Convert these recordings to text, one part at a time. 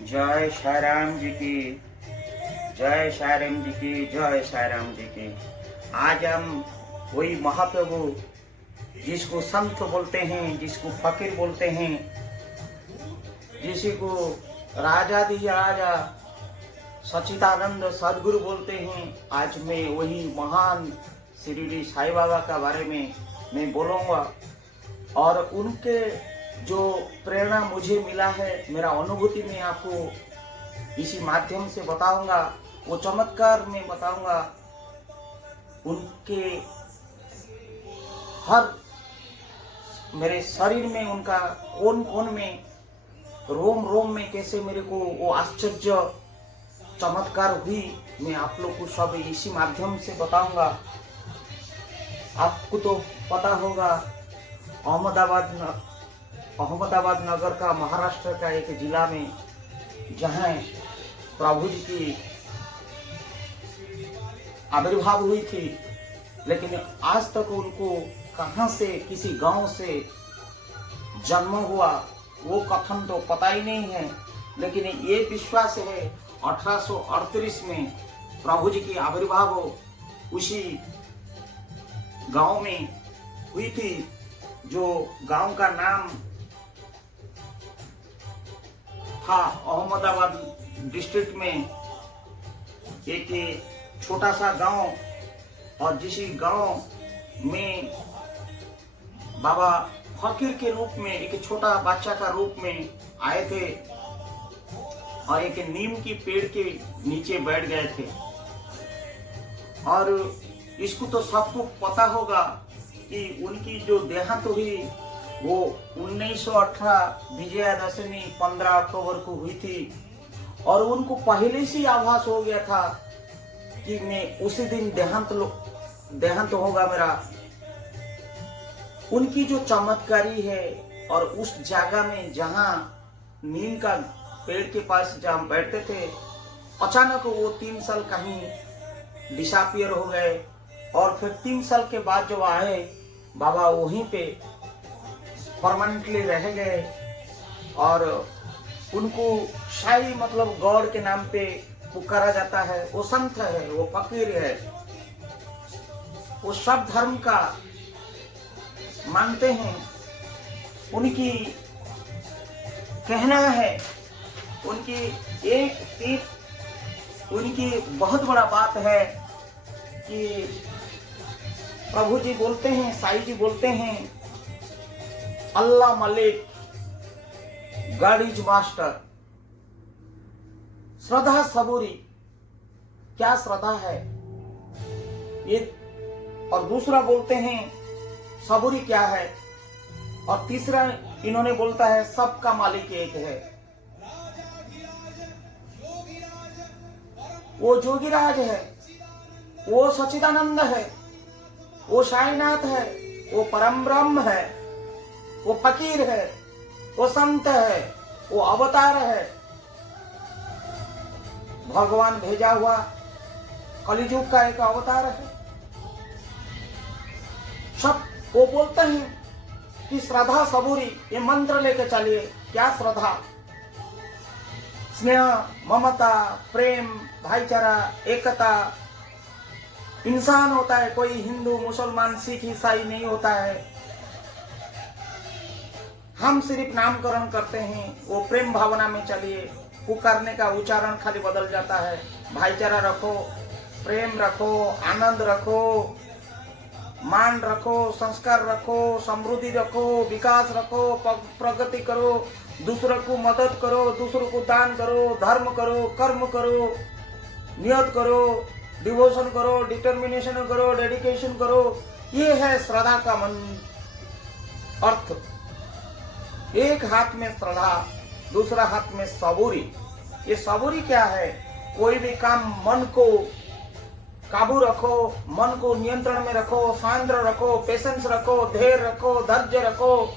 जय साई राम जी की, जय साई राम जी की, जय साई राम जी की। आज हम वही महाप्रभु जिसको संत बोलते हैं, जिसको फकीर बोलते हैं, जिसी को राजा दी राजा सच्चिदानंद सदगुरु बोलते हैं, आज मैं वही महान शिरडी साईं बाबा का बारे में मैं बोलूँगा। और उनके जो प्रेरणा मुझे मिला है, मेरा अनुभूति में आपको इसी माध्यम से बताऊंगा, वो चमत्कार में बताऊंगा। उनके हर मेरे शरीर में, उनका कोन कोन में, रोम रोम में कैसे मेरे को वो आश्चर्य चमत्कार हुई, मैं आप लोग को सब इसी माध्यम से बताऊंगा। आपको तो पता होगा, अहमदाबाद नगर का, महाराष्ट्र का एक जिला में, जहां प्रभु जी की आविर्भाव हुई थी, लेकिन आज तक उनको कहां से, किसी गांव से जन्म हुआ वो कथन तो पता ही नहीं है। लेकिन ये विश्वास है 1838 में प्रभु जी की आविर्भाव उसी गांव में हुई थी, जो गांव का नाम था अहमदाबाद डिस्ट्रिक्ट में एक छोटा सा गांव। और जिस गांव में बाबा फकीर के रूप में, एक छोटा बच्चा का रूप में आए थे और एक नीम की पेड़ के नीचे बैठ गए थे। और इसको तो सबको पता होगा कि उनकी जो देहांत हुई वो 1918 विजयादशमी 15 अक्टूबर को हुई थी। और उनको पहले से आभास हो गया था कि मैं उसी दिन देहांत होगा मेरा। उनकी जो चमत्कारी है, और उस जगह में जहां नीम का पेड़ के पास जहां बैठते थे, अचानक वो 3 साल कहीं डिसअपियर हो गए। और फिर 3 साल के बाद जब आए, बाबा वहीं पे परमानेंटली रह गए। और उनको शाही मतलब गौड़ के नाम पे पुकारा जाता है। वो संत है, वो फकीर है, वो सब धर्म का मानते हैं। उनकी कहना है, उनकी बहुत बड़ा बात है कि प्रभु जी बोलते हैं, साईं जी बोलते हैं, अल्लाह मलिक, गॉड इज मास्टर। श्रद्धा सबूरी, क्या श्रद्धा है ये। और दूसरा बोलते हैं सबूरी क्या है। और तीसरा इन्होंने बोलता है सबका मालिक एक है। वो जोगीराज है, वो सच्चिदानंद है, वो साईनाथ है, वो परम ब्रह्म है, वो फकीर है, वो संत है, वो अवतार है, भगवान भेजा हुआ कलियुग का एक अवतार है। सब वो बोलते हैं कि श्रद्धा सबूरी, ये मंत्र लेके चलिए। क्या श्रद्धा? स्नेह, ममता, प्रेम, भाईचारा, एकता। इंसान होता है, कोई हिंदू, मुसलमान, सिख, ईसाई नहीं होता है। हम सिर्फ नामकरण करते हैं, वो प्रेम भावना में चलिए। पुकारने का उच्चारण खाली बदल जाता है। भाईचारा रखो, प्रेम रखो, आनंद रखो, मान रखो, संस्कार रखो, समृद्धि रखो, विकास रखो, प्रगति करो, दूसरों को मदद करो, दूसरों को दान करो, धर्म करो, कर्म करो, नियत करो, डिवोशन करो, डिटर्मिनेशन करो, डेडिकेशन करो। ये है श्रद्धा का अर्थ। एक हाथ में श्रद्धा, दूसरा हाथ में सबूरी। ये सबूरी क्या है? कोई भी काम मन को काबू रखो, मन को नियंत्रण में रखो, शांत रखो, पेशेंस रखो, धैर्य रखो, धैर्य रखो।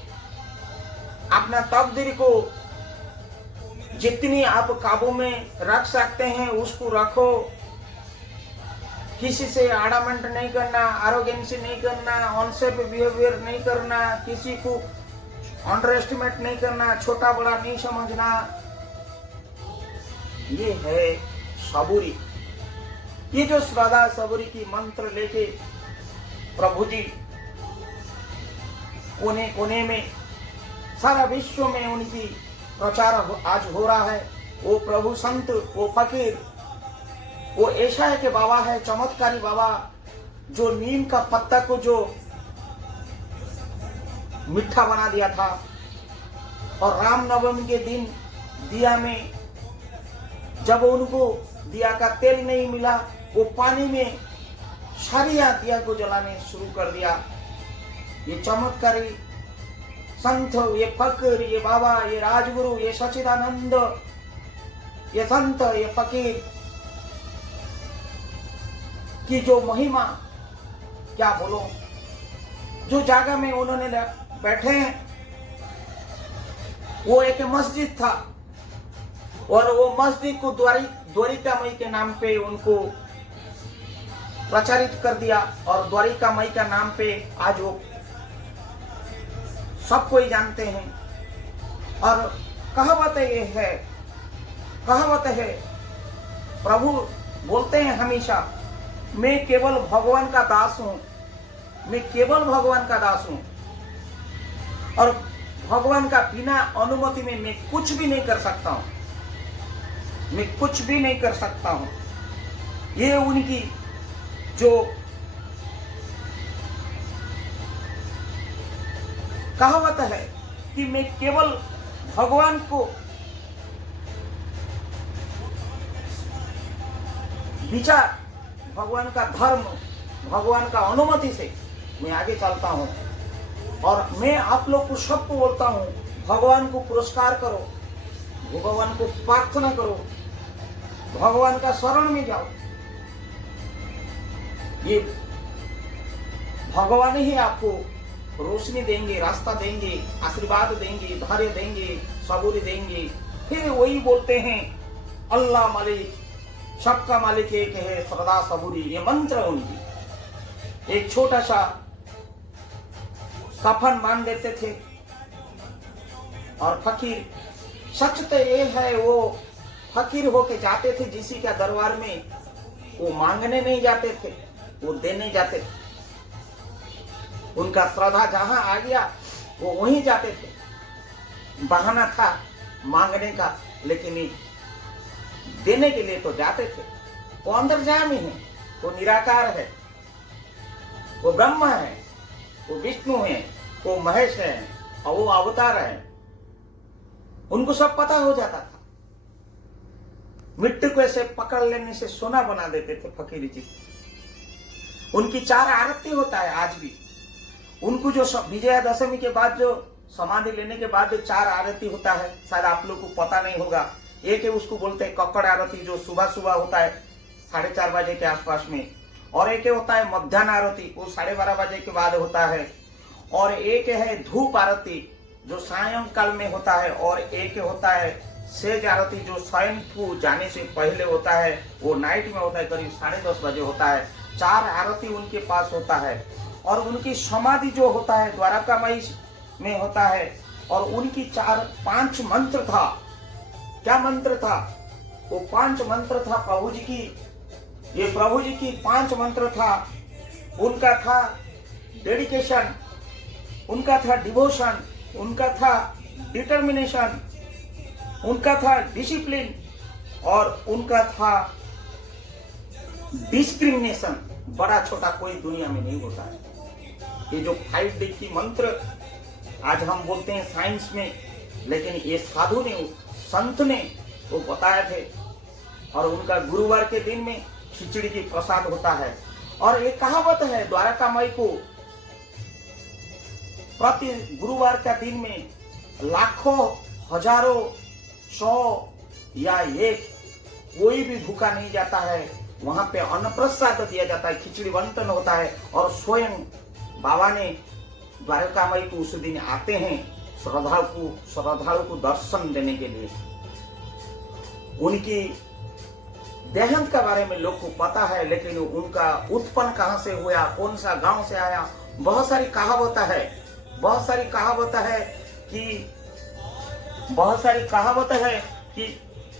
अपना तकदीर को जितनी आप काबू में रख सकते हैं उसको रखो। किसी से आड़ामेंट नहीं करना, आरोगेंसी नहीं करना, अनसेफ बिहेवियर नहीं करना, किसी को अंडर एस्टिमेट नहीं करना, छोटा बड़ा नहीं समझना। ये है सबूरी। ये जो श्रद्धा सबूरी की मंत्र लेके प्रभु जी कोने कोने में सारा विश्व में उनकी प्रचार आज हो रहा है। वो प्रभु संत, वो फकीर, वो ऐसा है कि बाबा है, चमत्कारी बाबा, जो नीम का पत्ता को जो मीठा बना दिया था और रामनवमी के दिन दिया में जब उनको दिया का तेल नहीं मिला, वो पानी में सारिया दिया को जलाने शुरू कर दिया। ये चमत्कारी संत, ये फकीर, ये बाबा, ये राजगुरु, ये सच्चिदानंद, ये संत, ये फकीर की जो महिमा क्या बोलो। जो जगह में उन्होंने बैठे हैं वो एक मस्जिद था और वो मस्जिद को द्वारिका मई के नाम पे उनको प्रचारित कर दिया और द्वारिका मई का नाम पे आज वो सब कोई जानते हैं। और कहावत है, प्रभु बोलते हैं हमेशा, मैं केवल भगवान का दास हूं, मैं केवल भगवान का दास हूं और भगवान का बिना अनुमति में मैं कुछ भी नहीं कर सकता हूं, मैं कुछ भी नहीं कर सकता हूं। ये उनकी जो कहावत है कि मैं केवल भगवान को विचार, भगवान का धर्म, भगवान का अनुमति से मैं आगे चलता हूं। और मैं आप लोग को सबको बोलता हूं, भगवान को पुरस्कार करो, भगवान को प्रार्थना करो, भगवान का शरण में जाओ। ये भगवान ही आपको रोशनी देंगे, रास्ता देंगे, आशीर्वाद देंगे, धैर्य देंगे, सबूरी देंगे। फिर वही बोलते हैं, अल्लाह मालिक, सबका मालिक एक है, सदा सबूरी। ये मंत्र उनकी। एक छोटा सा कफन बांध देते थे और फकीर, सच तो ये है, वो फकीर होके जाते थे किसी का दरबार में, वो मांगने नहीं जाते थे, वो देने जाते थे। उनका श्रद्धा जहां आ गया वो वहीं जाते थे। बहाना था मांगने का, लेकिन देने के लिए तो जाते थे। वो अंतर्यामी है, वो निराकार है, वो ब्रह्म है, वो विष्णु है, वो महेश है और वो अवतार है। उनको सब पता हो जाता था। मिट्टी को ऐसे पकड़ लेने से सोना बना देते थे फकीर जी। उनकी 4 आरती होता है आज भी। उनको जो विजयादशमी के बाद जो समाधि लेने के बाद जो 4 आरती होता है, शायद आप लोग को पता नहीं होगा। एक है उसको बोलते हैं कक्कड़ आरती, जो सुबह सुबह होता है 4:30 बजे के आसपास में, और एक होता है मध्याह्न आरती, वो 12:30 बजे के बाद होता है, और एक है धूप आरती जो सायंकाल में होता है, और एक होता है सेज आरती जो स्वयं को जाने से पहले होता है, वो नाइट में होता है, करीब 10:30 बजे होता है। 4 आरती उनके पास होता है। और उनकी समाधि जो होता है द्वारका मई में होता है। और उनकी 5 मंत्र था। क्या मंत्र था? वो 5 मंत्र था प्रभु जी की। ये प्रभु जी की 5 मंत्र था। उनका था डेडिकेशन, उनका था डिवोशन, उनका था डिटर्मिनेशन, उनका था डिसिप्लिन, और उनका था डिस्क्रिमिनेशन। बड़ा छोटा कोई दुनिया में नहीं होता है। ये जो 5D की मंत्र आज हम बोलते हैं साइंस में, लेकिन ये साधु ने, संत ने वो बताए थे। और उनका गुरुवार के दिन में खिचड़ी की प्रसाद होता है। और ये कहावत है, द्वारका माई को प्रति गुरुवार का दिन में लाखों, हजारों, 100 या 1 कोई भी भूखा नहीं जाता है। वहां पे अन्न प्रसाद दिया जाता है, खिचड़ी बंटन होता है। और स्वयं बाबा ने द्वारका माई को उस दिन आते हैं श्रद्धालु को दर्शन देने के लिए। उनकी देहांत के बारे में लोग को पता है, लेकिन उनका उत्पन्न कहां से हुआ, कौन सा गांव से आया, बहुत सारी कहावत है कि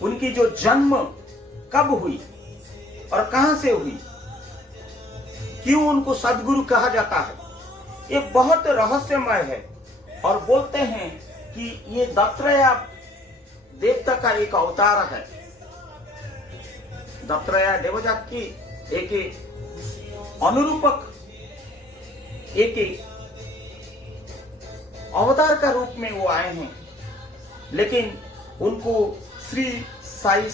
उनकी जो जन्म कब हुई और कहां से हुई, क्यों उनको सदगुरु कहा जाता है, ये बहुत रहस्यमय है। और बोलते हैं कि ये दत्तात्रेय देवता का एक अवतार है। दत्तात्रेय देवजात की एक अनुरूपक, एक अवतार का रूप में वो आए हैं। लेकिन उनको श्री साई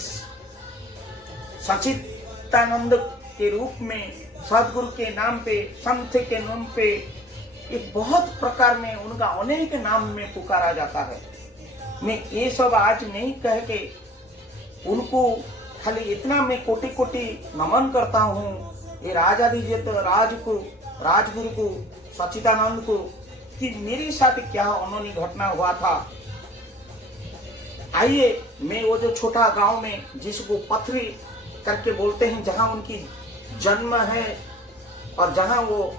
सच्चिदानंद के रूप में, सदगुरु के नाम पे, संत के नाम पे, एक बहुत प्रकार में उनका अनेक नाम में पुकारा जाता है। मैं ये सब आज नहीं कह के उनको खाली इतना मैं कोटि कोटि नमन करता हूँ ये राजाधिराज राजगुरु को, सच्चिदानंद को, कि मेरे साथ क्या अनोनी घटना हुआ था। आइए, मैं वो जो छोटा गांव में जिसको पथरी करके बोलते हैं, जहां उनकी जन्म है और जहां वो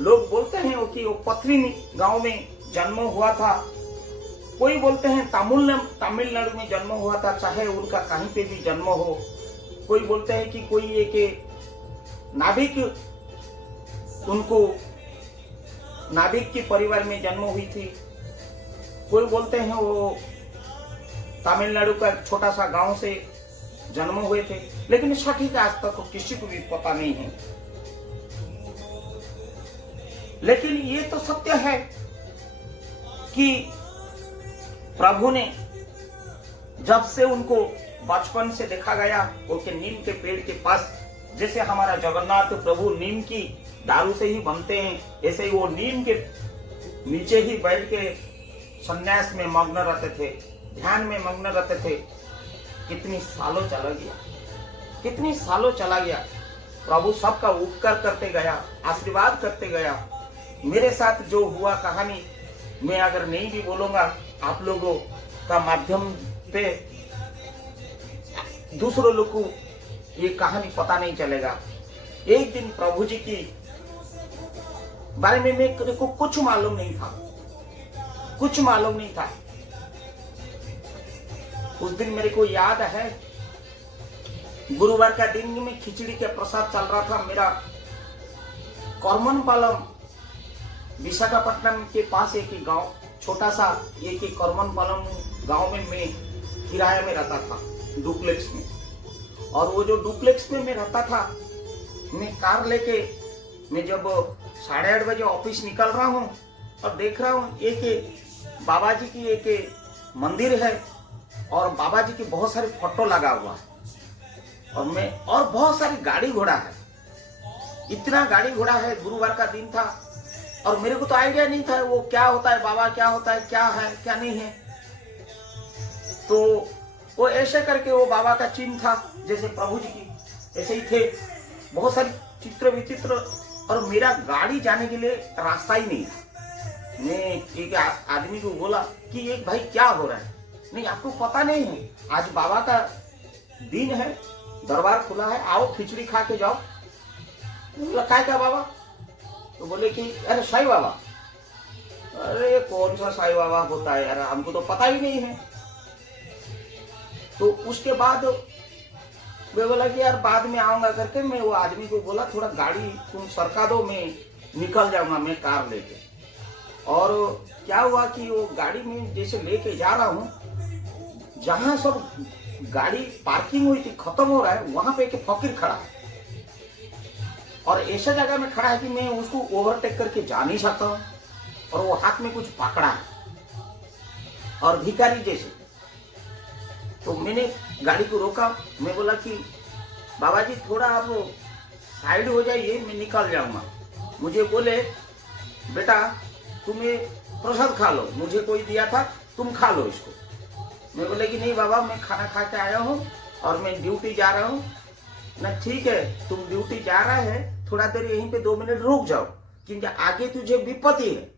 लोग बोलते हैं कि वो पथरी गांव में जन्म हुआ था। कोई बोलते हैं तमिलनाडु में जन्म हुआ था, चाहे उनका कहीं पे भी जन्म हो। कोई बोलते हैं कि कोई एक नाविक, उनको नाविक के परिवार में जन्म हुई थी। कोई बोलते हैं वो तमिलनाडु का छोटा सा गांव से जन्म हुए थे। लेकिन सटीक आज तक तो किसी को भी पता नहीं है। लेकिन ये तो सत्य है कि प्रभु ने जब से उनको बचपन से देखा गया, वो के नीम के पेड़ के पास, जैसे हमारा जगन्नाथ प्रभु नीम की दारू से ही बनते हैं, ऐसे ही वो नीम के नीचे ही बैठ के संन्यास में मग्न रहते थे, ध्यान में मग्न रहते थे। कितनी सालों चला गया, कितनी सालों चला गया। प्रभु सबका उपकार करते गया, आशीर्वाद करते गया। मेरे साथ जो हुआ कहानी मैं अगर नहीं भी बोलूंगा, आप लोगों का माध्यम पे दूसरों लोग को ये कहानी पता नहीं चलेगा। एक दिन प्रभु जी की बारे में मेरे को कुछ मालूम नहीं था, कुछ मालूम नहीं था। उस दिन मेरे को याद है, गुरुवार का दिन में खिचड़ी के प्रसाद चल रहा था। मेरा कर्मनपालम, विशाखापट्टनम के पास एक ही गांव, छोटा सा एक ही कर्मनपालम गांव में मैं किराए में रहता था, डुप्लेक्स में। और वो जो डुप्लेक्स में मैं रहता था, मैं कार लेके मैं जब 8:30 बजे ऑफिस निकल रहा हूँ और देख रहा हूँ एक बाबा जी की एक मंदिर है और बाबा जी की बहुत सारे फोटो लगा हुआ है और बहुत सारी गाड़ी घोड़ा है। इतना गाड़ी घोड़ा है, गुरुवार का दिन था और मेरे को तो आइडिया नहीं था वो क्या होता है, बाबा क्या होता है, क्या है क्या नहीं है। तो वो ऐसे करके वो बाबा का चिन्ह था, जैसे प्रभु जी की ऐसे ही थे, बहुत सारी चित्र विचित्र। और मेरा गाड़ी जाने के लिए रास्ता ही नहीं था। मैं एक आदमी को बोला कि एक भाई क्या हो रहा है, नहीं आपको पता नहीं है आज बाबा का दिन है, दरबार खुला है, आओ खिचड़ी खा के जाओ। बोला क्या बाबा? तो बोले कि अरे साईं बाबा। अरे कौन सा साईं बाबा होता है यार, हमको तो पता ही नहीं है। तो उसके बाद मैं बोला कि यार बाद में आऊंगा करके मैं वो आदमी को बोला थोड़ा गाड़ी तुम सरका दो, मैं निकल जाऊंगा मैं कार लेके। और क्या हुआ कि वो गाड़ी में जैसे लेके जा रहा हूँ, जहां सब गाड़ी पार्किंग हुई थी खत्म हो रहा है, वहां पे एक फकीर खड़ा है और ऐसा जगह में खड़ा है कि मैं उसको ओवरटेक करके जा नहीं सकता हूँ। और वो हाथ में कुछ पकड़ा है और भिखारी जैसे। तो मैंने गाड़ी को रोका, मैं बोला कि बाबा जी थोड़ा आप साइड हो जाइए, मैं निकल जाऊंगा। मुझे बोले बेटा तुम्हें प्रसाद खा लो, मुझे कोई दिया था, तुम खा लो इसको। मैं बोले कि नहीं बाबा मैं खाना खा के आया हूँ और मैं ड्यूटी जा रहा हूँ ना। ठीक है तुम ड्यूटी जा रहा है, थोड़ा देर यहीं पे 2 मिनट रुक जाओ क्योंकि आगे तुझे विपत्ति है।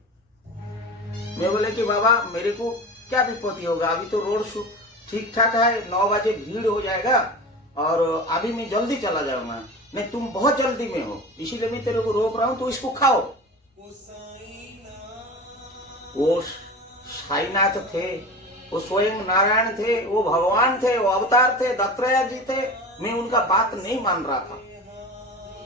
मैं बोले कि बाबा मेरे को क्या विपत्ति होगा, अभी तो रोड ठीक ठाक है, 9 बजे भीड़ हो जाएगा और अभी मैं जल्दी चला जाऊंगा। नहीं तुम बहुत जल्दी में हो, इसीलिए मैं तेरे को रोक रहा हूँ, तो इसको खाओ। वो साईनाथ थे, वो स्वयं नारायण थे, वो भगवान थे, वो अवतार थे, दत्तात्रेय जी थे। मैं उनका बात नहीं मान रहा था।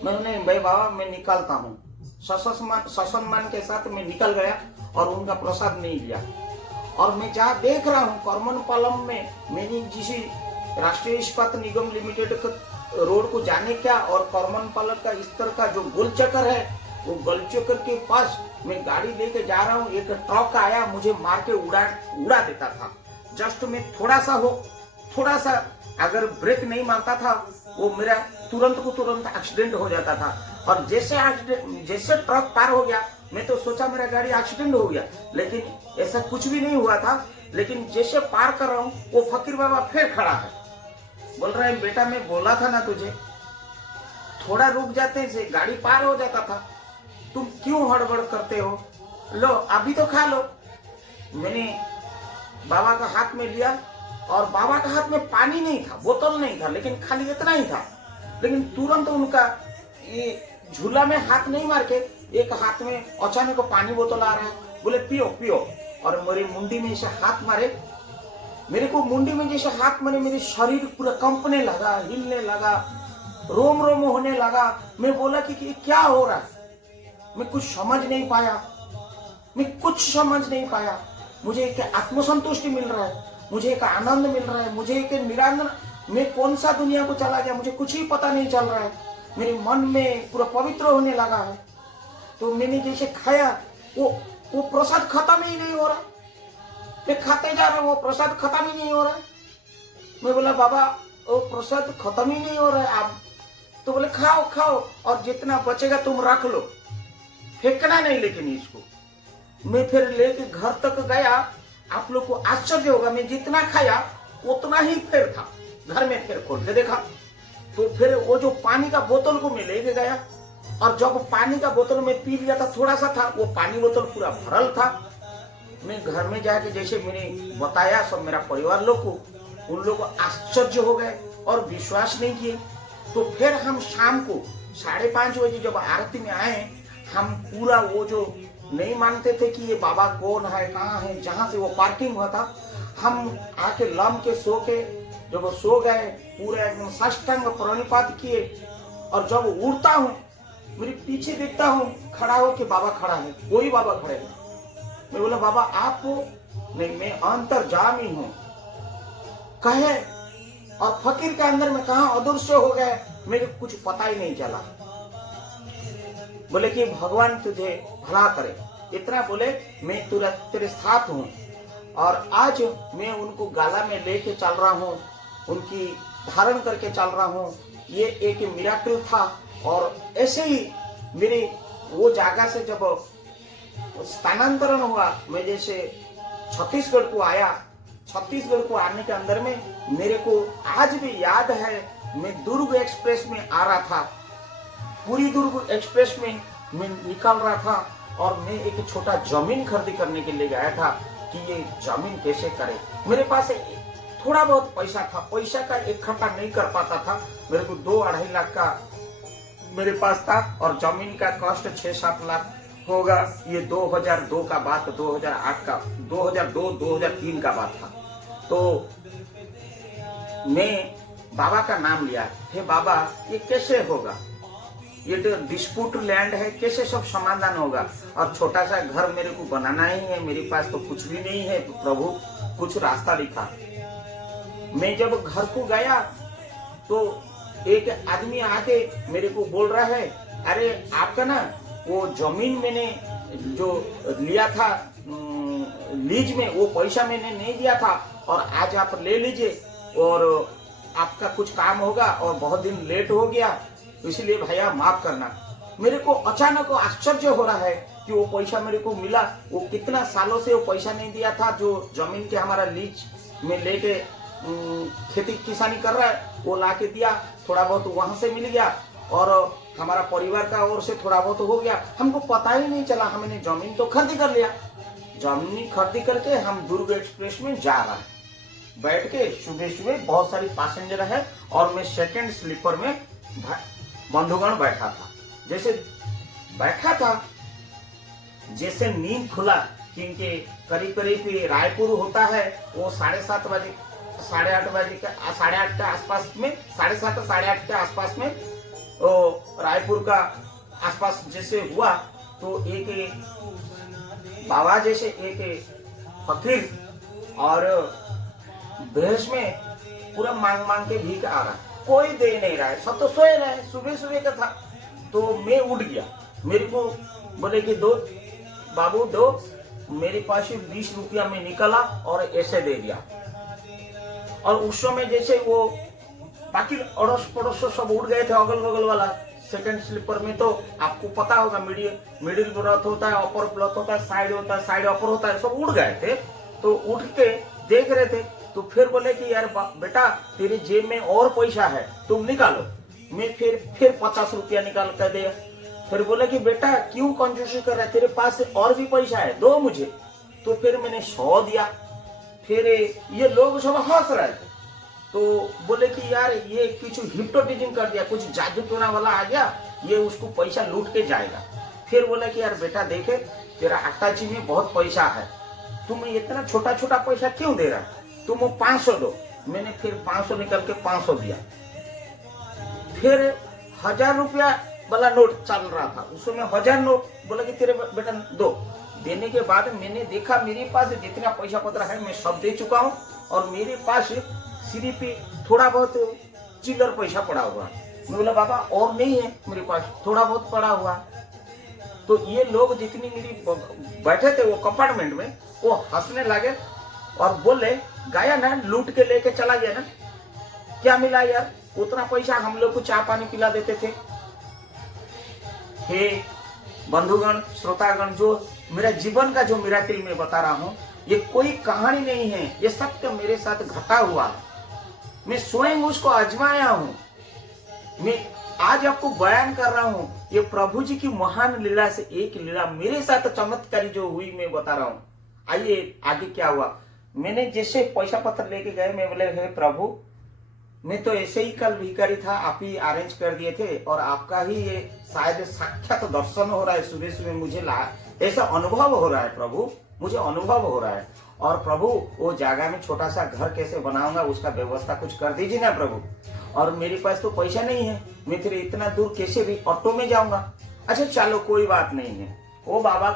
मैंने भाई बाबा मैं निकलता हूँ, ससम्मान के साथ मैं निकल गया और उनका प्रसाद नहीं लिया। और मैं जहाँ देख रहा हूँ करमनपालम में, मैंने जिस राष्ट्रीय इस्पात निगम लिमिटेड रोड को जाने क्या और करमनपालम का इस तरह का जो गोल चक्कर है, वो गोल चक्कर के पास मैं गाड़ी लेके जा रहा हूँ, एक ट्रक आया, मुझे मार के उड़ा देता था। जस्ट मैं थोड़ा सा अगर ब्रेक नहीं मारता था, वो मेरा तुरंत एक्सीडेंट हो जाता था। और जैसे ट्रक पार हो गया, मैं तो सोचा मेरा गाड़ी एक्सीडेंट हो गया, लेकिन ऐसा कुछ भी नहीं हुआ था। लेकिन जैसे पार कर रहा हूँ, वो फकीर बाबा फिर खड़ा है, बोल रहा है बेटा मैं बोला था ना तुझे, थोड़ा रुक जाते से गाड़ी पार हो जाता था, तुम क्यों हड़बड़ करते हो, लो अभी तो खा लो। मैंने बाबा का हाथ में लिया और बाबा का हाथ में पानी नहीं था, बोतल नहीं था, लेकिन खाली इतना ही था। लेकिन तुरंत उनका ये झूला में हाथ नहीं मार के एक हाथ में अचानक पानी बोतल आ रहा है, बोले पियो पियो। और मेरी मुंडी में ऐसे हाथ मारे, मेरे को मुंडी में जैसे हाथ मारे, मेरे शरीर पूरा कंपने लगा, हिलने लगा, रोम रोम होने लगा। मैं बोला कि क्या हो रहा है, मैं कुछ समझ नहीं पाया। मुझे एक आत्मसंतुष्टि मिल रहा है, मुझे एक आनंद मिल रहा है, मुझे एक निरानंद, मैं कौन सा दुनिया को चला गया मुझे कुछ ही पता नहीं चल रहा है। मेरे मन में पूरा पवित्र होने लगा है। तो मैंने जैसे खाया, वो प्रसाद खत्म ही नहीं हो रहा, मैं खाते जा रहा हूँ, वो प्रसाद खत्म ही नहीं हो रहा है। मैं बोला बाबा वो प्रसाद खत्म ही नहीं हो रहा है आप, तो बोले खाओ खाओ और जितना बचेगा तुम रख लो, फेंकना नहीं। लेकिन इसको मैं फिर लेके घर तक गया, आप लोग को आश्चर्य होगा, मैं जितना खाया उतना ही फिर था। घर में फिर खोल के देखा तो फिर वो जो पानी का बोतल को मैं लेके गया, और जब पानी का बोतल में पी लिया था, थोड़ा सा था, वो पानी बोतल पूरा भरल था। मैं घर में जाके जैसे मैंने बताया सब मेरा परिवार लोग को, उन लोग को आश्चर्य हो गए और विश्वास नहीं किए। तो फिर हम शाम को 5:30 बजे जब आरती में आए, हम पूरा वो जो नहीं मानते थे कि ये बाबा कौन है, कहाँ है, जहां से वो पार्किंग हुआ था, हम आके लम के जब सो गए, पूरा एकदम साष्टांग प्रणिपात किए। और जब उड़ता हूँ, मेरे पीछे देखता हूँ खड़ा हो के बाबा खड़ा है, कोई बाबा खड़े हैं। मैं बोला बाबा आप हो? नहीं मैं अंतर्जामी हूँ कहे। और फकीर के अंदर में कहा अदृश्य हो गए, मेरे कुछ पता ही नहीं चला। बोले कि भगवान तुझे भला करे, इतना बोले। मैं तेरे साथ हूँ और आज मैं उनको गाला में लेके चल रहा हूँ, उनकी धारण करके चल रहा हूँ। ये एक मिराकल था। और ऐसे ही मेरी वो जगह से जब स्थानांतरण हुआ, मैं जैसे छत्तीसगढ़ को आया, छत्तीसगढ़ को आने के अंदर में मेरे को आज भी याद है, मैं दुर्ग एक्सप्रेस में आ रहा था, पूरी दुर्ग एक्सप्रेस में मैं निकल रहा था और मैं एक छोटा जमीन खरीदी करने के लिए गया था कि ये जमीन कैसे करे। मेरे पास थोड़ा बहुत पैसा था, पैसा का इकट्ठा नहीं कर पाता था। मेरे को 2-2.5 लाख का मेरे पास था और जमीन का कॉस्ट 6-7 लाख होगा। ये 2002 का बात, 2008 का, 2002-2003 का बात था। तो मैं बाबा का नाम लिया, हे बाबा ये कैसे होगा, ये तो डिस्प्यूट लैंड है, कैसे सब समाधान होगा। और छोटा सा घर मेरे को बनाना ही है, मेरे पास तो कुछ भी नहीं है, तो प्रभु कुछ रास्ता दिखा। मैं जब घर को गया तो एक आदमी आके मेरे को बोल रहा है, अरे आपका ना वो जमीन मैंने जो लिया था लीज में, वो पैसा मैंने नहीं दिया था और आज आप ले लीजिए और आपका कुछ काम होगा और बहुत दिन लेट हो गया, इसलिए भैया माफ करना। मेरे को अचानक आश्चर्य हो रहा है कि वो पैसा मेरे को मिला। वो कितना सालों से वो पैसा नहीं दिया था, जो जमीन के हमारा लीज में लेके खेती किसानी कर रहा है, वो ला के दिया। थोड़ा बहुत वहां से मिल गया और हमारा परिवार का ओर से थोड़ा बहुत हो गया। हमको पता ही नहीं चला, हमने जमीन तो खरीदी कर लिया। जमीन खरीदी करके हम दुर्ग एक्सप्रेस में जा रहा है, बैठ के सुबह बहुत सारी पैसेंजर है और मैं सेकंड स्लीपर में बंधुगण बैठा था। जैसे बैठा था, जैसे नींद खुला क्योंकि करीब करीब रायपुर होता है वो 7:30 बजे 8:30 बजे के 8:30 के आसपास में 7:30 8:30 के आसपास में वो रायपुर का आसपास जैसे हुआ तो एक बाबा जैसे एक फकीर और बेहस में पूरा मांग मांग के भीख आ रहा, कोई दे नहीं रहा है, सब तो सोए रहे, सुबह सुबह का था। तो मैं उठ गया, मेरे को बोले कि दो बाबू दो, मेरे पास 20 रुपया में निकला और ऐसे दे दिया। और उस समय जैसे वो बाकी अड़ोस पड़ोस सब उठ गए थे, अगल बगल वाला सेकंड स्लीपर में तो आपको पता होगा मिडिल ब्रथ होता है, अपर ब्रथ होता है, साइड होता है, साइड अपर होता है, सब उठ गए थे। तो उठ के देख रहे थे तो फिर बोले कि यार बेटा तेरे जेब में और पैसा है, तुम निकालो। मैं फिर 50 रुपया निकाल कर दिया। फिर बोले कि बेटा क्यों कंजूसी कर रहा है, तेरे पास और भी पैसा है, दो मुझे। तो फिर मैंने 100 दिया। फिर ये लोग सब हंस रहे थे, तो बोले कि यार ये कुछ हिप्नोटिज्म कर दिया, कुछ जादू टोना वाला आ गया, ये उसको पैसा लूट के जाएगा। फिर बोला कि यार बेटा देखे तेरा अट्टा जी में बहुत पैसा है, तुम इतना छोटा छोटा पैसा क्यों दे रहा है, तुम वो 500 दो। मैंने फिर 500 निकल के 500 दिया। फिर 1000 रुपया वाला नोट चल रहा था, उसमें 1000 नोट, बोला कि तेरे बेटा दो। देने के बाद मैंने देखा मेरे पास जितना पैसा पत्र है मैं सब दे चुका हूँ और मेरे पास सिर्फ थोड़ा बहुत चिल्लर पैसा पड़ा हुआ। मैं बोला बाबा और नहीं है मेरे पास, थोड़ा बहुत पड़ा हुआ। तो ये लोग जितनी मेरी बैठे थे वो कंपार्टमेंट में, वो हंसने लगे और बोले गया ना, लूट के लेके चला गया ना, क्या मिला यार, उतना पैसा हम लोग को चाय पानी पिला देते थे। हे बंधुगण श्रोतागण, जो मेरा जीवन का जो मिराकिल मैं बता रहा हूँ, ये कोई कहानी नहीं है, ये सत्य मेरे साथ घटा हुआ है। मैं स्वयं उसको आजमाया हूँ, मैं आज आपको बयान कर रहा हूँ। ये प्रभु जी की महान लीला से एक लीला मेरे साथ चमत्कारी जो हुई मैं बता रहा हूँ। आइए आगे क्या हुआ। मैंने जैसे पैसा पत्र लेके गए, मैं बोले हे प्रभु मैं तो ऐसे ही कल भिखारी था, आप ही अरेंज कर दिए थे और आपका ही ये शायद साक्षात दर्शन हो रहा है, सुबह सुबह मुझे ऐसा अनुभव हो रहा है प्रभु, मुझे अनुभव हो रहा है। और प्रभु वो जगह में छोटा सा घर कैसे बनाऊंगा, उसका व्यवस्था कुछ कर दीजिए ना प्रभु। और मेरे पास तो पैसा नहीं है, मैं फिर इतना दूर कैसे भी ऑटो में जाऊंगा। अच्छा चलो कोई बात नहीं है, वो बाबा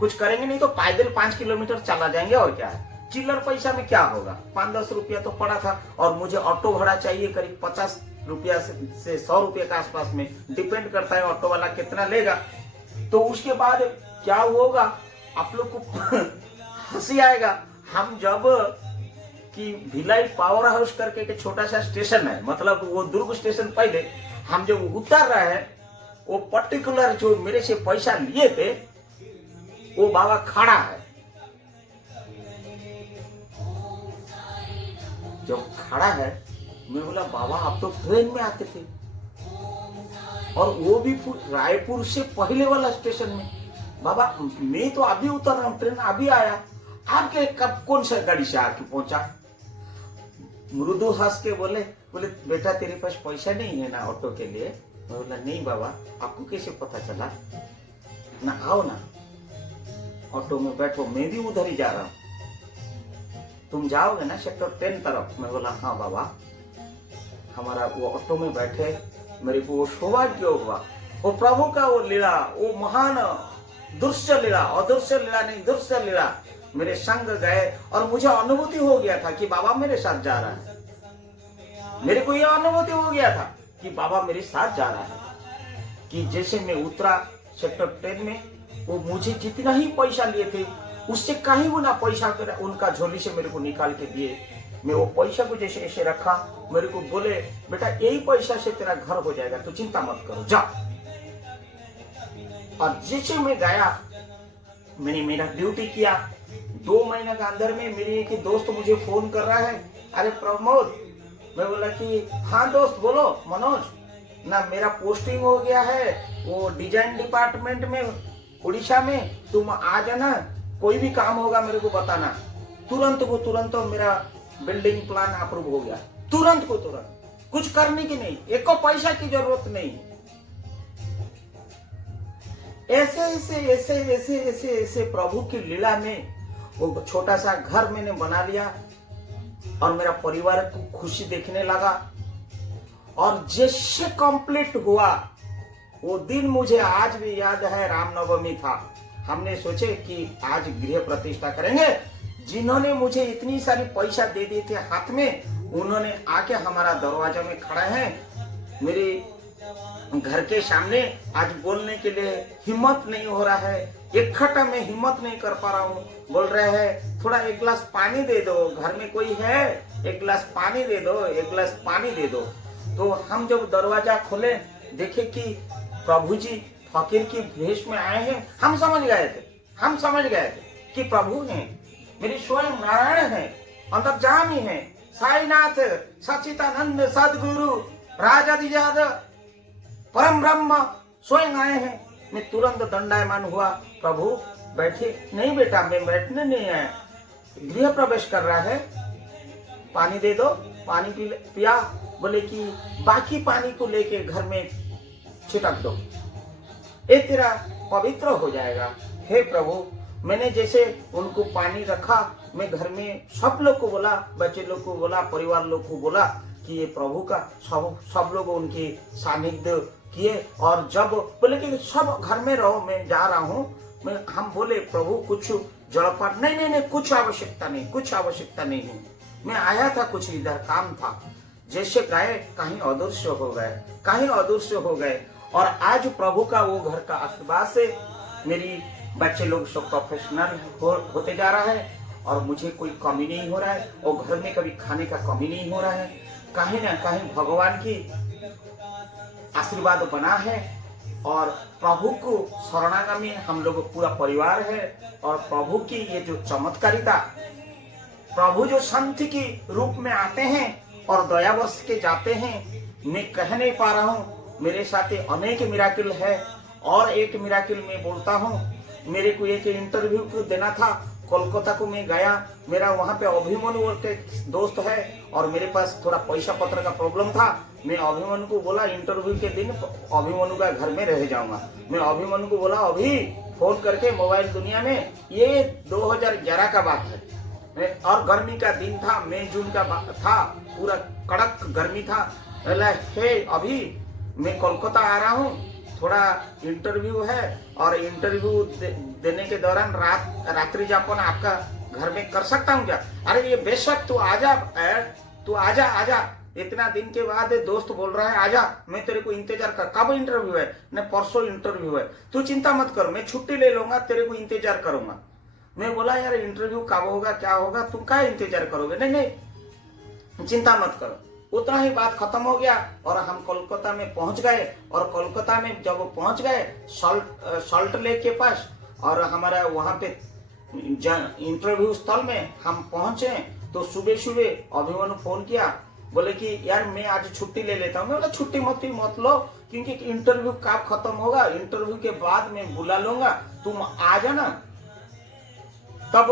कुछ करेंगे नहीं तो पैदल 5 किलोमीटर चला जाएंगे, और क्या है, चिल्लर पैसा में क्या होगा, 5-10 रुपया तो पड़ा था। और मुझे ऑटो भाड़ा चाहिए करीब 50 रुपया से 100 रुपये के आसपास में, डिपेंड करता है ऑटो वाला कितना लेगा। तो उसके बाद क्या होगा, आप लोग को हंसी आएगा। हम जब कि भिलाई पावर हाउस करके एक छोटा सा स्टेशन है, मतलब वो दुर्ग स्टेशन, पहले हम जब उतर रहे हैं, वो पर्टिकुलर जो मेरे से पैसा लिए थे वो बाबा खड़ा है। जब खड़ा है मैं बोला बाबा आप तो ट्रेन में आते थे, और वो भी रायपुर से पहले वाला स्टेशन में। बाबा मैं तो अभी उतर रहा हूँ, ट्रेन अभी आया, आपके कब कौन सा गाड़ी से आके पहुंचा। मृदु हंस के बोले बेटा तेरे पास पैसा नहीं है ना ऑटो के लिए। मैं बोला नहीं बाबा, आपको कैसे पता चला, ना आओ ना ऑटो में बैठो, मैं भी उधर ही जा रहा हूँ, तुम जाओगे ना सेक्टर 10 तरफ। मैं बोला हाँ बाबा। हमारा वो ऑटो में बैठे, मेरे को वो सौभाग्य हुआ, वो प्रभु का वो लीला, वो महान दृश्य लीला, अदृश्य लीला नहीं दृश्य लीला मेरे संग गए। और मुझे अनुभूति हो गया था कि बाबा मेरे साथ जा रहा है, मेरे को यह अनुभूति हो गया था कि बाबा मेरे साथ जा रहा है। कि जैसे मैं उतरा सेक्टर 10 में, वो मुझे जितना ही पैसा लिए थे उससे कहीं गुना पैसा उनका झोली से मेरे को निकाल के दिए। मैं वो पैसा को जैसे ऐसे रखा, मेरे को बोले बेटा यही पैसा से तेरा घर हो जाएगा, तो चिंता मत करो जा। और जैसे मैं गया, मैंने मेरा ड्यूटी किया। 2 महीने के अंदर में मेरी एक दोस्त मुझे फोन कर रहा है, अरे प्रमोद। मैं बोला कि हाँ दोस्त बोलो मनोज, ना मेरा पोस्टिंग हो गया है वो डिजाइन डिपार्टमेंट में उड़ीसा में, तुम आ जाना, कोई भी काम होगा मेरे को बताना। तुरंत को तुरंत मेरा बिल्डिंग प्लान अप्रूव हो गया, तुरंत को तुरंत, कुछ करने की नहीं, एक को पैसा की जरूरत नहीं, ऐसे ऐसे ऐसे ऐसे ऐसे ऐसे प्रभु की लीला में वो छोटा सा घर मैंने बना लिया और मेरा परिवार को खुशी देखने लगा। और जैसे कंप्लीट हुआ वो दिन मुझे आज भी याद है, रामनवमी था। हमने सोचे कि आज गृह प्रतिष्ठा करेंगे। जिन्होंने मुझे इतनी सारी पैसा दे दिए थे हाथ में, उन्होंने आके हमारा दरवाजा में खड़ा है, मेरे घर के सामने आज बोलने के लिए हिम्मत नहीं हो रहा है, इकट्ठा में हिम्मत नहीं कर पा रहा हूँ। बोल रहे हैं थोड़ा एक गिलास पानी दे दो, घर में कोई है, एक गिलास पानी दे दो, एक गिलास पानी दे दो। तो हम जब दरवाजा खोले देखे कि प्रभु जी फकीर की भेष में आए हैं। हम समझ गए थे कि प्रभु हैं, मेरी स्वयं नारायण है, अंतर्यामी है, साईनाथ सच्चिदानंद सदगुरु राजाधिराज परम ब्रह्म स्वयं आए हैं। मैं तुरंत दंडायमान हुआ, प्रभु बैठे। नहीं बेटा, मैं बैठने नहीं आया, गृह प्रवेश कर रहा है, पानी दे दो। पानी पिया। बोले कि बाकी पानी को लेके घर में छिटक दो, ये तेरा पवित्र हो जाएगा। हे प्रभु, मैंने जैसे उनको पानी रखा, मैं घर में सब लोग को बोला, बच्चे लोग को बोला, परिवार लोग को बोला कि ये प्रभु का सब लोग उनके सानिध्य किए। और जब बोले कि सब घर में रहो, मैं जा रहा हूँ, हम बोले प्रभु कुछ जलपान, नहीं, कुछ आवश्यकता नहीं है, मैं आया था, कुछ इधर काम था। जैसे गए कहीं अदृश्य हो गए। और आज प्रभु का वो घर का आशीर्वाद से मेरी बच्चे लोग सब प्रोफेशनल होते जा रहा है और मुझे कोई कमी नहीं हो रहा है, और घर में कभी खाने का कमी नहीं हो रहा है। कहीं ना कहीं भगवान की आशीर्वाद बना है और प्रभु को शरणागमी हम लोग पूरा परिवार है। और प्रभु की ये जो चमत्कारिता, प्रभु जो संत की रूप में आते हैं और दया बरस के जाते हैं, मैं कह नहीं पा रहा हूँ। मेरे साथ अनेक मिराकिल है। और एक मिराकिल मैं बोलता हूँ, मेरे को एक इंटरव्यू देना था, कोलकाता को मैं गया। मेरा वहाँ पे अभिमन्यु के दोस्त है और मेरे पास थोड़ा पैसा पत्र का प्रॉब्लम था। मैं अभिमन्यु को बोला इंटरव्यू के दिन अभिमन्यु का घर में रह जाऊंगा। मैं अभिमन्यु को बोला अभी फोन करके मोबाइल दुनिया में, ये 2011 का बात है और गर्मी का दिन था, मई जून का था, पूरा कड़क गर्मी था। हे अभी मैं कोलकाता आ रहा हूँ, थोड़ा इंटरव्यू है और इंटरव्यू देने के दौरान रात्रि जापन आपका घर में कर सकता हूँ क्या? अरे ये बेशक तू आजा। इतना दिन के बाद दोस्त बोल रहा है आजा, मैं तेरे को इंतजार कर। कब इंटरव्यू है? न परसों इंटरव्यू है। तू चिंता मत कर, मैं छुट्टी ले लूंगा, तेरे को इंतजार करूंगा। मैं बोला यार इंटरव्यू कब होगा, क्या होगा, तुम क्या इंतजार करोगे? नहीं चिंता मत करो। उतना ही बात खत्म हो गया और हम कोलकाता में पहुंच गए। और कोलकाता में जब पहुंच गए सॉल्ट लेक के पास, और हमारा वहां पे इंटरव्यू स्थल में हम पहुंचे, तो सुबह अभिमन्यु फोन किया, बोले कि यार मैं आज छुट्टी ले लेता हूँ। मैं बोला छुट्टी मत लो, क्योंकि इंटरव्यू कब खत्म होगा, इंटरव्यू के बाद मैं बुला लूंगा, तुम आ जाना, तब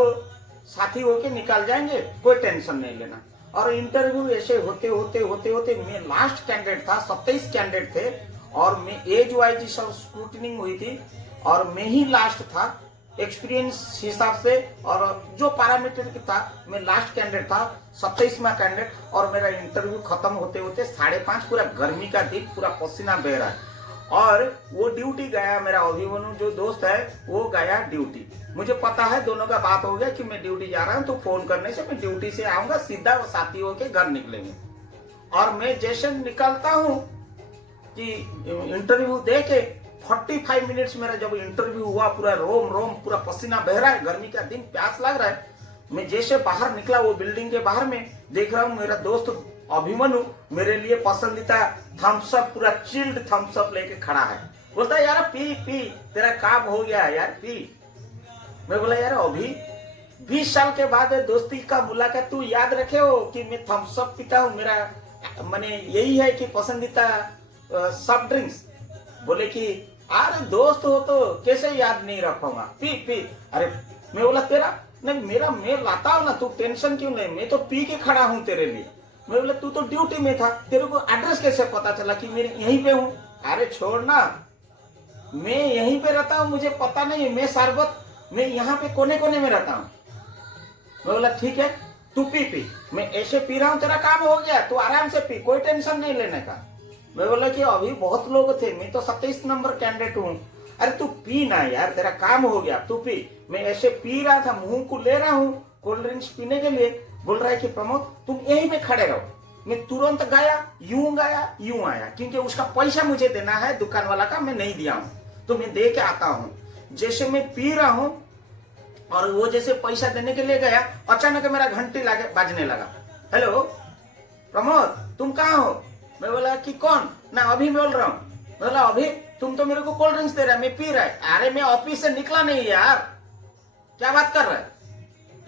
साथी होके निकल जाएंगे, कोई टेंशन नहीं लेना। और इंटरव्यू ऐसे होते मैं लास्ट कैंडिडेट था, 27 कैंडिडेट थे और मैं एज वाइज सब स्क्रूटनिंग हुई थी और मैं ही लास्ट था एक्सपीरियंस हिसाब से, और जो पैरामीटर की था मैं लास्ट कैंडिडेट था, 27वां कैंडिडेट। और मेरा इंटरव्यू खत्म होते 5:30, पूरा गर्मी का दिन, पूरा पसीना बह रहा है। और वो ड्यूटी गया, मेरा अभिमन्यु जो दोस्त है वो गया ड्यूटी। मुझे पता है दोनों का बात हो गया कि मैं ड्यूटी जा रहा हूँ, तो फोन करने से मैं ड्यूटी से आऊंगा, सीधा वो साथी होके घर निकलेंगे। और मैं जैसे निकलता हूँ कि इंटरव्यू दे के 45 मिनट्स मेरा जब इंटरव्यू हुआ, पूरा रोम पूरा पसीना बह रहा है, गर्मी का दिन, प्यास लग रहा है। मैं जैसे बाहर निकला वो बिल्डिंग के बाहर में देख रहा हूँ मेरा दोस्त अभिमन्यु मेरे लिए पसंदीदा थम्स अप, पूरा चिल्ड थम्स अप लेके खड़ा है। बोलता है यार पी तेरा काम हो गया यार, पी। मैं बोला यार अभी 20 साल के बाद दोस्ती का मुलाकात, तू याद रखे हो कि मैं थम्स अप पीता हूँ, मेरा मैंने यही है कि पसंदीदा सॉफ्ट ड्रिंक्स। बोले कि अरे दोस्त हो तो कैसे याद नहीं रखूंगा, पी। अरे मैं बोला तेरा नहीं, मेरा मैं लाता हूँ ना, तू टेंशन क्यों नहीं, मैं तो पी के खड़ा हूँ तेरे लिए। मैं बोला तू तो ड्यूटी में था, तेरे को एड्रेस कैसे पता चला कि मैं यहीं पे हूँ? अरे छोड़ ना, मैं यहीं पे रहता हूँ, मुझे पता नहीं, मैं यहाँ पे कोने कोने में रहता हूँ। मैं बोला ठीक है, तू पी, मैं ऐसे पी रहा हूँ, तेरा काम हो गया, तू आराम से पी, कोई टेंशन नहीं लेने का। मैं बोला कि अभी बहुत लोग थे, मैं तो 27 नंबर कैंडिडेट हूँ। अरे तू पी ना यार, तेरा काम हो गया, तू पी। मैं ऐसे पी रहा था, मुंह को ले रहा हूँ कोल्ड ड्रिंक्स पीने के लिए। बोल रहा है कि प्रमोद तुम यहीं पे खड़े रहो। मैं तुरंत गया, यूं आया, क्योंकि उसका पैसा मुझे देना है, दुकान वाला का मैं नहीं दिया हूँ, तो मैं दे के आता हूँ। जैसे मैं पी रहा हूँ और वो जैसे पैसा देने के लिए गया, अचानक मेरा घंटी बाजने लगा। हेलो प्रमोद, तुम कहाँ हो? मैं बोला कि कौन? ना अभी बोल रहा हूँ। बोला अभी तुम तो मेरे को कोल्ड ड्रिंक्स दे रहा है, मैं पी रहा है। अरे मैं ऑफिस से निकला नहीं यार, क्या बात कर रहा है?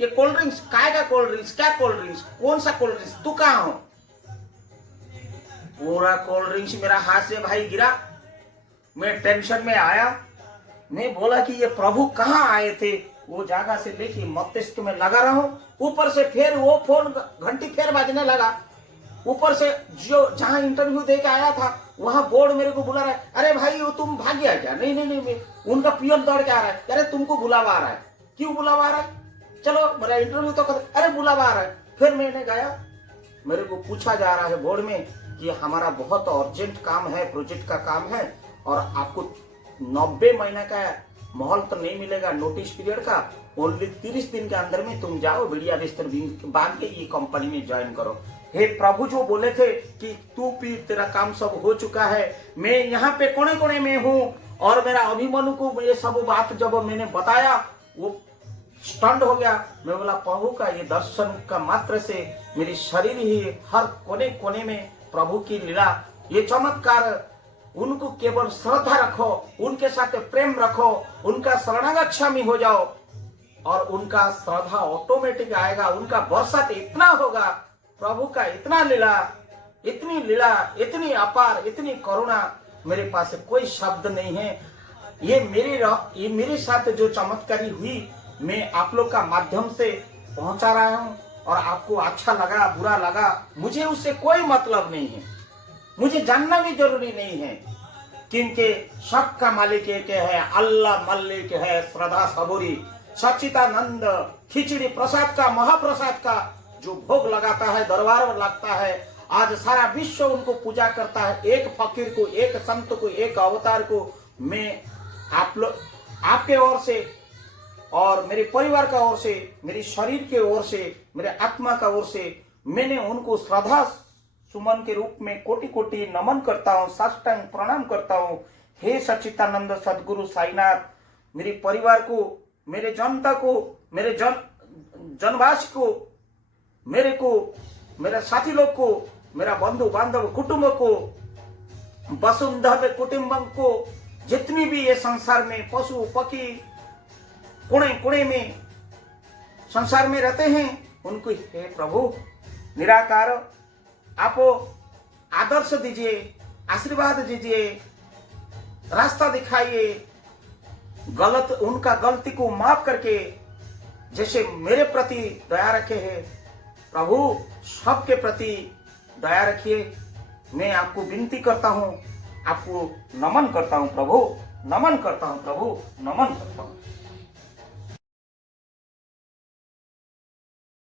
ये कोल्ड ड्रिंक्स काय का कोल्ड ड्रिंक्स? क्या कोल्ड ड्रिंक्स? कौन सा कोल्ड ड्रिंक्स? तू कहाँ हो? पूरा कोल्ड ड्रिंक्स मेरा हाथ से भाई गिरा। मैं टेंशन में आया। मैं बोला कि ये प्रभु कहाँ आए थे? वो जगह से लेके मस्तिष्क में लगा रहा हूं। ऊपर से फिर वो फोन घंटी फिर बाजने लगा। ऊपर से जो जहां इंटरव्यू दे के आया था वहां बोर्ड मेरे को बुला रहा है। अरे भाई वो तुम भाग गया क्या? नहीं, उनका पियन दौड़ के आ रहा है। अरे तुमको बुलावा आ रहा है। क्यों बुलावा आ रहा है? चलो मेरा इंटरव्यू तो कर। अरे बुलावा आ रहा है। फिर मैंने गया, मेरे को पूछा जा रहा है बोर्ड में कि हमारा बहुत अर्जेंट काम है, प्रोजेक्ट का काम है और आपको 90 महीने का माहौल तो नहीं मिलेगा नोटिस पीरियड का, ओनली 30 दिन के अंदर में तुम जाओ, बढ़िया बिस्तर बांध के ये कंपनी में ज्वाइन करो। हे प्रभु, जो बोले थे कि तू पी, तेरा काम सब हो चुका है। मैं यहाँ पे कोने कोने में हूँ और मेरा अभिमन्यु को ये सब बात जब मैंने बताया, वो स्टंड हो गया। मैं बोला प्रभु का ये दर्शन का मात्र से मेरी शरीर ही हर कोने कोने में प्रभु की लीला, ये चमत्कार। उनको केवल श्रद्धा रखो, उनके साथ प्रेम रखो, उनका शरणागच्छामी हो जाओ और उनका श्रद्धा ऑटोमेटिक आएगा। उनका बरसात इतना होगा, प्रभु का इतना लीला, इतनी अपार, इतनी करुणा, मेरे पास कोई शब्द नहीं है। ये मेरे साथ जो चमत्कारी हुई, मैं आप लोग का माध्यम से पहुंचा रहा हूं और आपको अच्छा लगा बुरा लगा, मुझे उससे कोई मतलब नहीं है, मुझे जानना भी जरूरी नहीं है, क्योंकि सबका मालिक एक है, अल्लाह मल्लिक है, श्रद्धा सबूरी, सच्चिदानंद, खिचड़ी प्रसाद का, महाप्रसाद का जो भोग लगाता है, दरबार में लगता है, आज सारा विश्व उनको पूजा करता है। एक फकीर को, एक संत को, एक अवतार को मैं आपके ओर से और मेरे परिवार का ओर से, मेरे शरीर के ओर से, मेरे आत्मा का ओर से मैंने उनको श्रद्धा सुमन के रूप में कोटि कोटि नमन करता हूँ, साष्टांग प्रणाम करता हूँ। हे सच्चिदानंद सदगुरु साईनाथ, मेरे परिवार को, मेरे जनता को, मेरे जनवासी को, मेरे साथी लोग को, मेरा बंधु बांधव कुटुंब को, वसुंधव कुटुंबम को, जितनी भी ये संसार में पशु पक्षी कोने कोने में संसार में रहते हैं, उनको हे प्रभु निराकार आप आदर्श दीजिए, आशीर्वाद दीजिए, रास्ता दिखाइए, उनका गलती को माफ करके जैसे मेरे प्रति दया रखे हैं, प्रभु सबके प्रति दया रखिए। मैं आपको विनती करता हूँ, आपको नमन करता हूँ प्रभु, नमन करता हूँ प्रभु, नमन करता हूँ।